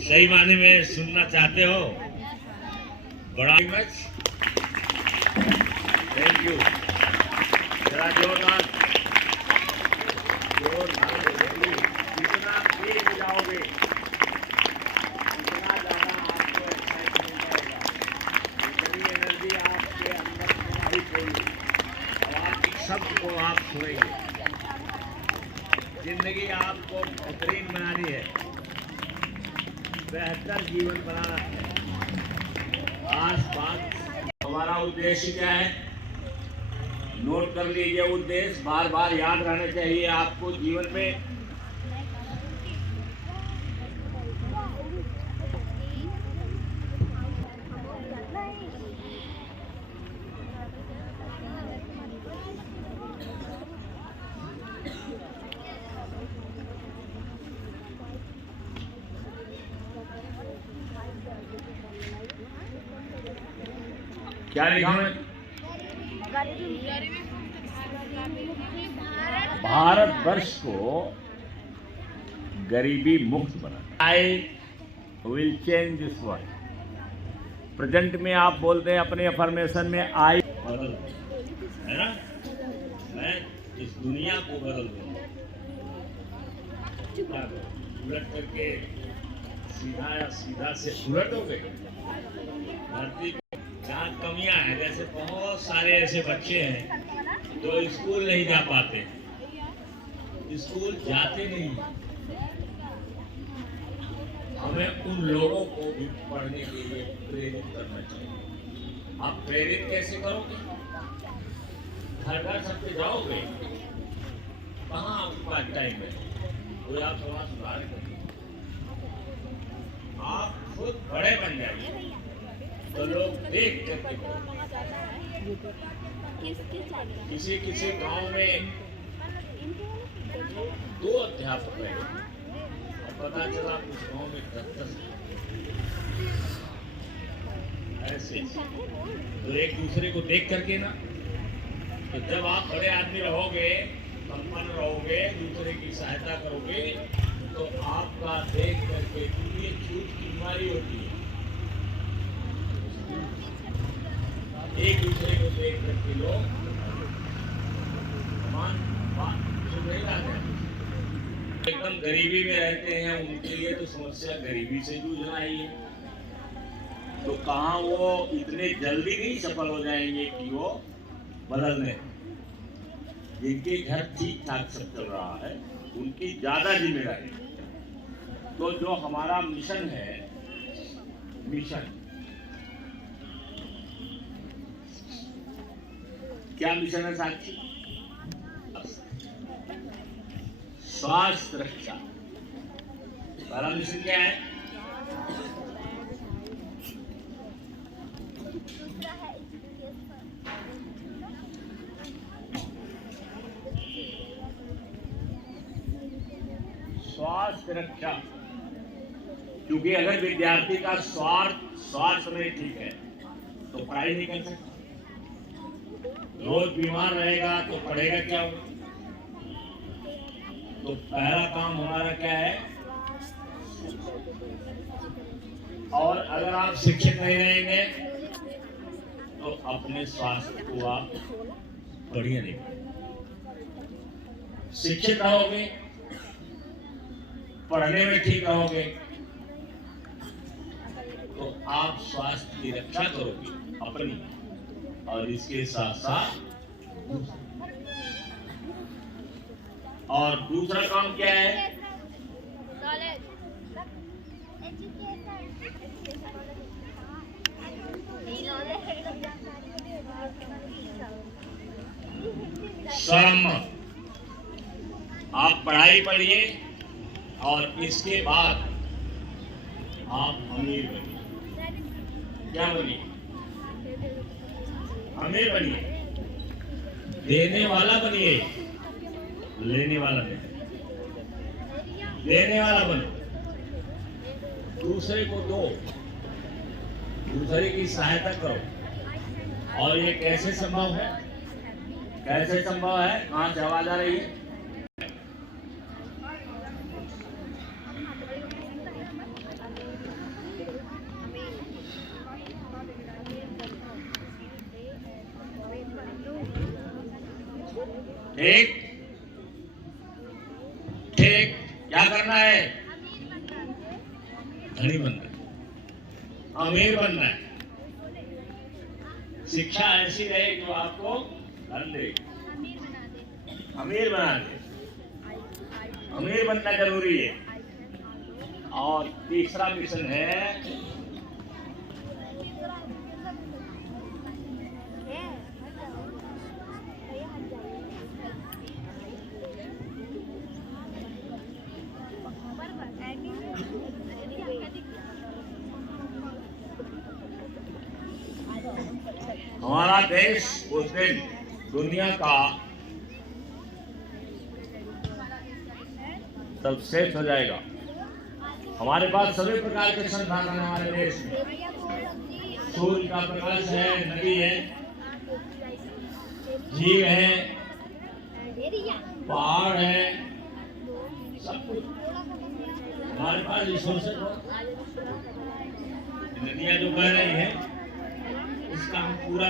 सही माने में सुनना चाहते हो? बड़ा मच थैंक यू। जरा जोरदार जितना तेज जाओगे उतना ज्यादा आपको एक्साइटमेंट आएगा, जितनी एनर्जी आपके अंदर प्रवाहित होगी और आपकी शब्द को आप सुनेंगे। जिंदगी आपको बेहतरीन बनानी है, बेहतर जीवन बनाना है। आज बात हमारा उद्देश्य क्या है, नोट कर लीजिए। उद्देश्य बार बार याद रहना चाहिए आपको जीवन में। क्या लिखा है? भारतवर्ष को गरीबी मुक्त बनाना। I will change this world. Present में आप बोलते हैं अपने अफर्मेशन में आई बदल है ना, मैं इस दुनिया को बदल दूंगा। उलट करके सीधा या सीधा से उलट हो गए। धरती जहाँ कमियां हैं, जैसे बहुत सारे ऐसे बच्चे हैं जो स्कूल नहीं जा पाते, स्कूल जाते नहीं। हमें उन लोगों को भी पढ़ने के लिए प्रेरित करना चाहिए। आप प्रेरित कैसे करोगे? घर घर सबसे जाओगे, कहाँ आपके पास टाइम है? कोई आप समाज सुधार करिए, आप खुद बड़े बन जाइए तो लोग देख करके। किसी किसी गांव में 2 अध्यापक हैं और पता चला उस गांव में 10 ऐसे, तो एक दूसरे को देख करके ना, तो जब आप बड़े आदमी रहोगे, संपन्न रहोगे, दूसरे की सहायता करोगे, तो आपका देख करके ये छूट की बीमारी होती है। एक दूसरे को देख करके लोग एकदम गरीबी में रहते हैं, उनके लिए तो समस्या गरीबी से जूझना ही है। तो कहाँ वो इतने जल्दी नहीं सफल हो जाएंगे कि वो बदलने। जिनके घर ठीक ठाक सब चल रहा है उनकी ज्यादा जिम्मेदारी। तो जो हमारा मिशन है, मिशन क्या मिशन है साक्षी? स्वास्थ्य रक्षा। पहला मिशन क्या है? स्वास्थ्य रक्षा। क्योंकि अगर विद्यार्थी का स्वास्थ्य नहीं ठीक है तो पढ़ाई नहीं कर सकता। रोज बीमार रहेगा तो पढ़ेगा क्या होगा? तो पहला काम हमारा क्या है? और अगर आप शिक्षित नहीं रहेंगे तो अपने स्वास्थ्य को आप बढ़िया नहीं करेंगे। शिक्षित रहोगे, पढ़ने में ठीक रहोगे, तो आप स्वास्थ्य की रक्षा करोगे अपनी, और इसके साथ साथ और दूसरा काम क्या है? श्रम। आप पढ़ाई पढ़िए और इसके बाद आप अमीर बनिए। क्या बनिए? अमीर बनिए, देने वाला बनिए, लेने वाला नहीं। देने वाला बनो, दूसरे को दो, दूसरे की सहायता करो। और ये कैसे संभव है? कैसे संभव है? कहाँ से आवाज आ रही है? ठीक ठीक, क्या करना है? धनी बनना है, अमीर बनना है। शिक्षा ऐसी रहे जो आपको धन दे, अमीर बना दे। अमीर बनना जरूरी है। और तीसरा मिशन है हमारा देश उस दिन दुनिया का सर्वश्रेष्ठ हो जाएगा। हमारे पास सभी प्रकार के संसाधन है हमारे देश में। सूर्य का प्रकाश है, नदी है, झील है, पहाड़ है, सब कुछ हमारे पास रिसोर्सेज हो। नदियां जो बह रही है इसका हम पूरा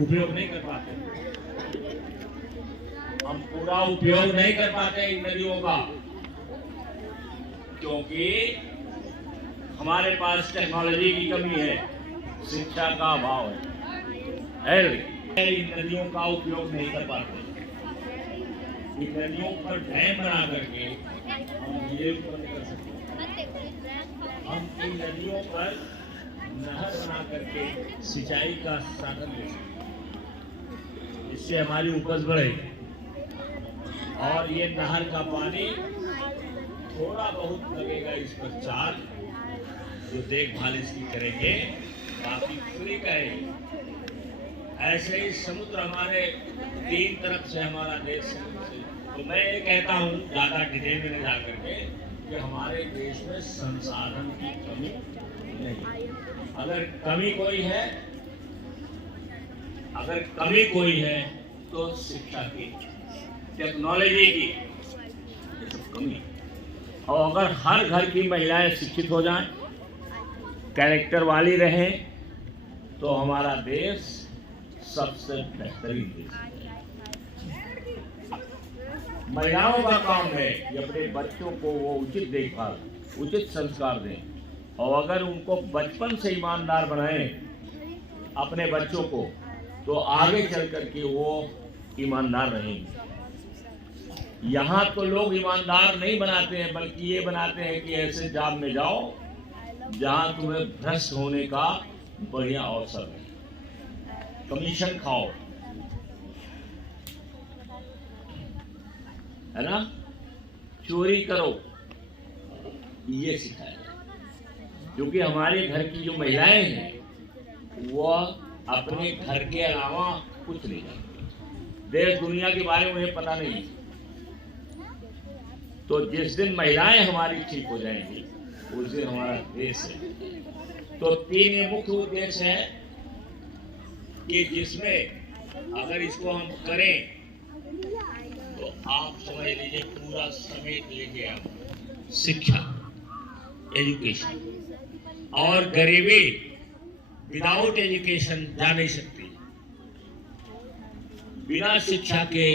उपयोग नहीं कर पाते। हम पूरा उपयोग नहीं कर पाते इन नदियों का, क्योंकि हमारे पास टेक्नोलॉजी की कमी है, शिक्षा का अभाव है। इन नदियों का उपयोग नहीं कर पाते। इन नदियों पर डैम बना करके हम ये उत्पन्न कर सकते। हम इन नदियों पर नहर बना करके सिंचाई का साधन दे सकते। इससे हमारी उपज बढ़ेगी और ये नहर का पानी थोड़ा बहुत लगेगा इस पर चार्ज, जो देखभाल इसकी करेंगे, बाकी फ्री करेंगे। ऐसे ही समुद्र हमारे तीन तरफ से हमारा देश समुद्र से। तो मैं ये कहता हूँ ज्यादा डिटेल में नहीं जा करके कि हमारे देश में संसाधन की कमी नहीं। अगर कमी कोई है तो शिक्षा की, टेक्नोलॉजी की कमी। और अगर हर घर की महिलाएं शिक्षित हो जाएं, कैरेक्टर वाली रहें, तो हमारा देश सबसे बेहतरीन देश है। महिलाओं का काम है कि अपने बच्चों को वो उचित देखभाल, उचित संस्कार दें। और अगर उनको बचपन से ईमानदार बनाएं अपने बच्चों को, तो आगे चल करके वो ईमानदार रहेंगे। यहाँ तो लोग ईमानदार नहीं बनाते हैं, बल्कि ये बनाते हैं कि ऐसे जॉब में जाओ जहाँ तुम्हें भ्रष्ट होने का बढ़िया अवसर है, कमीशन खाओ, है ना, चोरी करो, ये सिखाया। क्योंकि हमारे घर की जो महिलाएं हैं वह अपने घर के अलावा कुछ नहीं जानती, देश दुनिया के बारे में उन्हें पता नहीं। तो जिस दिन महिलाएं हमारी ठीक हो जाएंगी उस दिन हमारा देश है। तो तीन ये मुख्य उद्देश्य है कि जिसमें अगर इसको हम करें तो आप समझ लीजिए पूरा समेट लेंगे आप। शिक्षा, एजुकेशन, और गरीबी विदाउट एजुकेशन जा नहीं सकती, बिना शिक्षा के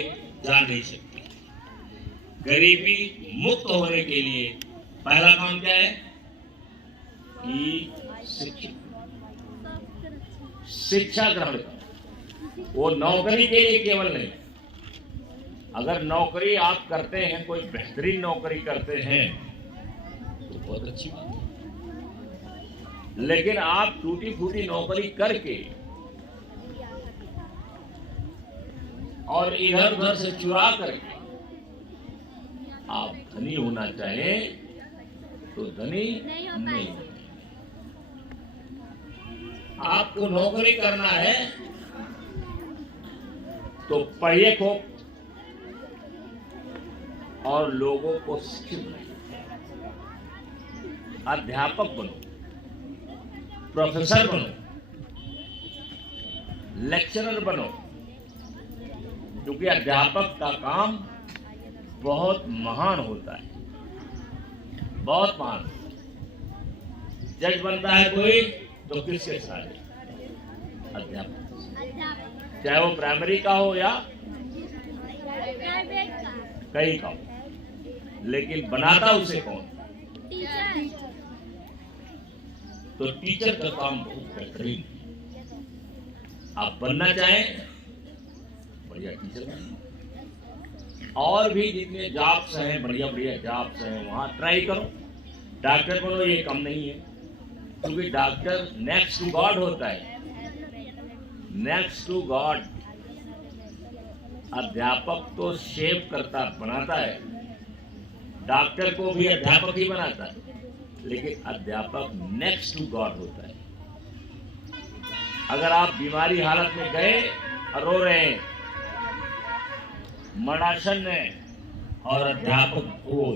जा नहीं सकती। गरीबी मुक्त होने के लिए पहला काम क्या है कि शिक्षा ग्रहण करो। वो नौकरी के लिए केवल नहीं, अगर नौकरी आप करते हैं, कोई बेहतरीन नौकरी करते हैं तो बहुत अच्छी बात है। लेकिन आप टूटी फूटी नौकरी करके और इधर उधर से चुरा करके आप धनी होना चाहें तो धनी नहीं। आपको नौकरी करना है तो पढ़िए खूब और लोगों को शिक्षित बनाइए। अध्यापक बनो, प्रोफेसर बनो, लेक्चरर बनो, क्योंकि अध्यापक का काम बहुत महान होता है, बहुत महान। जज बनता है कोई तो किसके सहारे? अध्यापक, चाहे वो प्राइमरी का हो या कहीं का, लेकिन बनाता उसे कौन? तो टीचर का काम बहुत बेहतरीन। आप बनना चाहें बढ़िया टीचर बनिए। और भी जितने जॉब्स हैं, बढ़िया बढ़िया जॉब्स हैं, वहां ट्राई करो। डॉक्टर बनो, ये कम नहीं है, क्योंकि डॉक्टर नेक्स्ट टू गॉड होता है, नेक्स्ट टू गॉड। अध्यापक तो शेप करता बनाता है, डॉक्टर को भी अध्यापक ही बनाता है, लेकिन अध्यापक नेक्स्ट टू गॉड होता है। अगर आप बीमारी हालत में गए और रो रहे हैं, मरणासन में, और अध्यापक को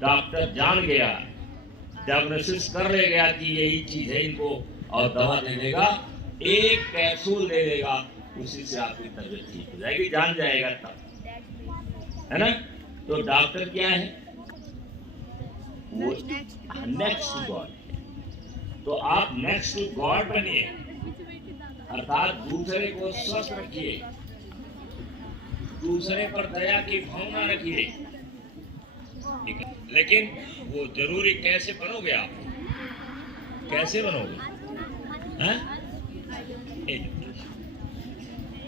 डॉक्टर जान गया, डायग्नोसिस कर ले गया कि यही चीज है इनको, और दवा दे देगा, एक कैप्सूल दे देगा, उसी से आपकी तबीयत ठीक हो जाएगी, जान जाएगा तब, है ना। तो डॉक्टर क्या है? वो नेक्स्ट टू गॉड। तो आप नेक्स्ट टू गॉड बनिए, अर्थात दूसरे को स्वस्थ रखिए, दूसरे पर दया की भावना रखिए। लेकिन वो जरूरी कैसे बनोगे आप? कैसे बनोगे?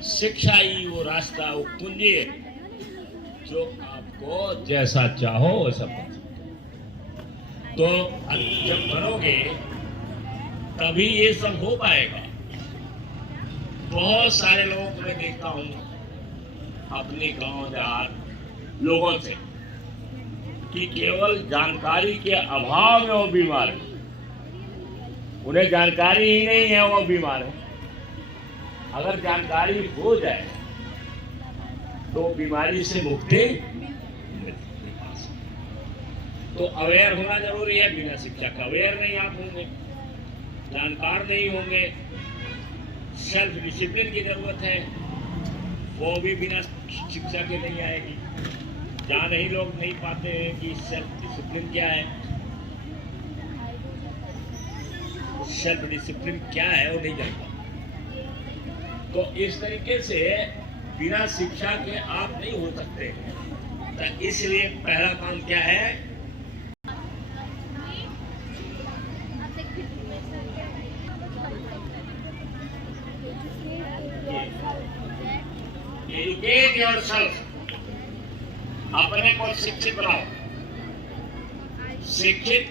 शिक्षा ही वो रास्ता, वो कुंजी है जो आपको जैसा चाहो वैसा बन। तो जब बनोगे तभी ये सब हो पाएगा। बहुत सारे लोगों को मैं देखता हूँ अपने गांव देहात लोगों से कि केवल जानकारी के अभाव में वो बीमार है, उन्हें जानकारी ही नहीं है, वो बीमार है। अगर जानकारी हो जाए तो बीमारी से मुक्ति। तो अवेयर होना जरूरी है। बिना शिक्षा का अवेयर नहीं आप होंगे, जानकार नहीं होंगे। सेल्फ डिसिप्लिन की जरूरत है, वो भी बिना शिक्षा के नहीं आएगी। जान ही लोग नहीं पाते हैं कि सेल्फ डिसिप्लिन क्या है, सेल्फ डिसिप्लिन क्या है वो नहीं जानता। तो इस तरीके से बिना शिक्षा के आप नहीं हो सकते। तो इसलिए पहला काम क्या है? एजुकेट योरसेल्फ, अपने को शिक्षित बनाओ। शिक्षित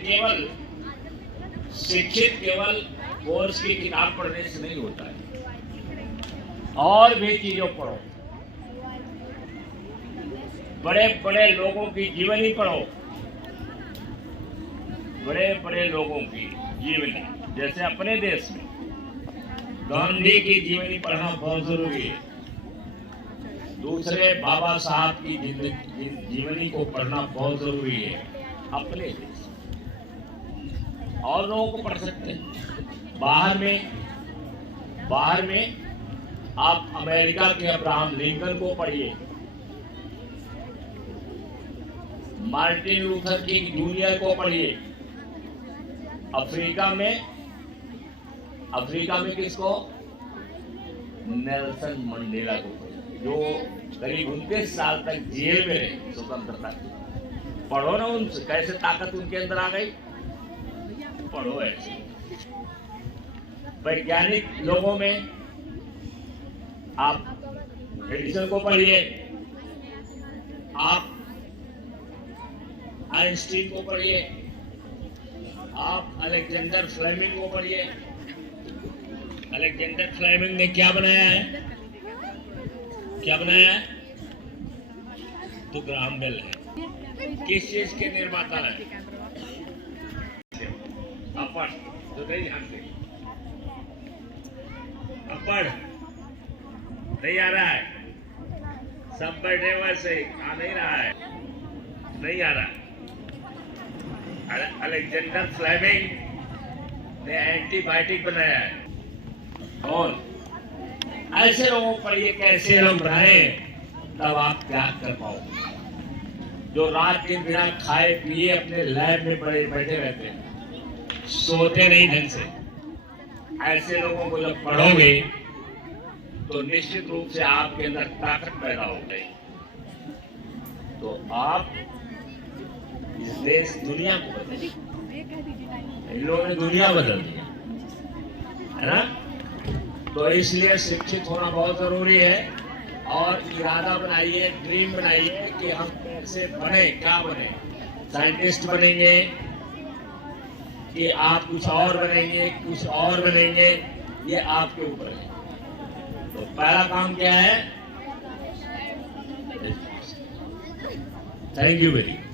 केवल कोर्स की किताब पढ़ने से नहीं होता है, और भी चीजों पढ़ो। बड़े बड़े लोगों की जीवनी पढ़ो, बड़े बड़े लोगों की जीवनी। जैसे अपने देश में गांधी की जीवनी पढ़ना बहुत जरूरी है। दूसरे बाबा साहब की जीवनी को पढ़ना बहुत जरूरी है अपने देश में। और लोगों को पढ़ सकते हैं। बाहर में आप अमेरिका के अब्राहम लिंकन को पढ़िए, मार्टिन लूथर किंग जूनियर को पढ़िए। अफ्रीका में किसको? नेल्सन मंडेला को, जो करीब 29 साल तक जेल में रहे स्वतंत्रता की। पढ़ो ना उनसे, कैसे ताकत उनके अंदर आ गई, पढ़ो ऐसे। वैज्ञानिक लोगों में आप एडिसन को पढ़िए, आप आइंस्टीन को पढ़िए, आप अलेक्जेंडर फ्लेमिंग को पढ़िए। अलेक्जेंडर फ्लेमिंग ने क्या बनाया है? तो ग्राहम बेल है। किस चीज के निर्माता है? अपढ़। तो नहीं ध्यान दे, अपढ़ नहीं आ रहा है, सब बैठे वैसे आ नहीं रहा है, नहीं आ रहा। अलेक्जेंडर फ्लेमिंग ने एंटीबायोटिक बनाया है। कौन? ऐसे लोगों पर ये कैसे लोग रहे, तब आप क्या कर पाओगे? जो रात दिन बिना खाए पिए अपने लैब में बैठे रहते हैं, सोते नहीं ढंग से। ऐसे लोगों को जब पढ़ोगे तो निश्चित रूप से आपके अंदर ताकत पैदा हो गई। तो आप इस देश दुनिया को बदल, इन लोगों ने दुनिया बदल दिया है ना। तो इसलिए शिक्षित होना बहुत जरूरी है और इरादा बनाइए, ड्रीम बनाइए कि हम कैसे बने, क्या बने, साइंटिस्ट बनेंगे कि आप कुछ और बनेंगे, कुछ और बनेंगे, ये आपके ऊपर है। तो पहला काम क्या है? Thank you very much.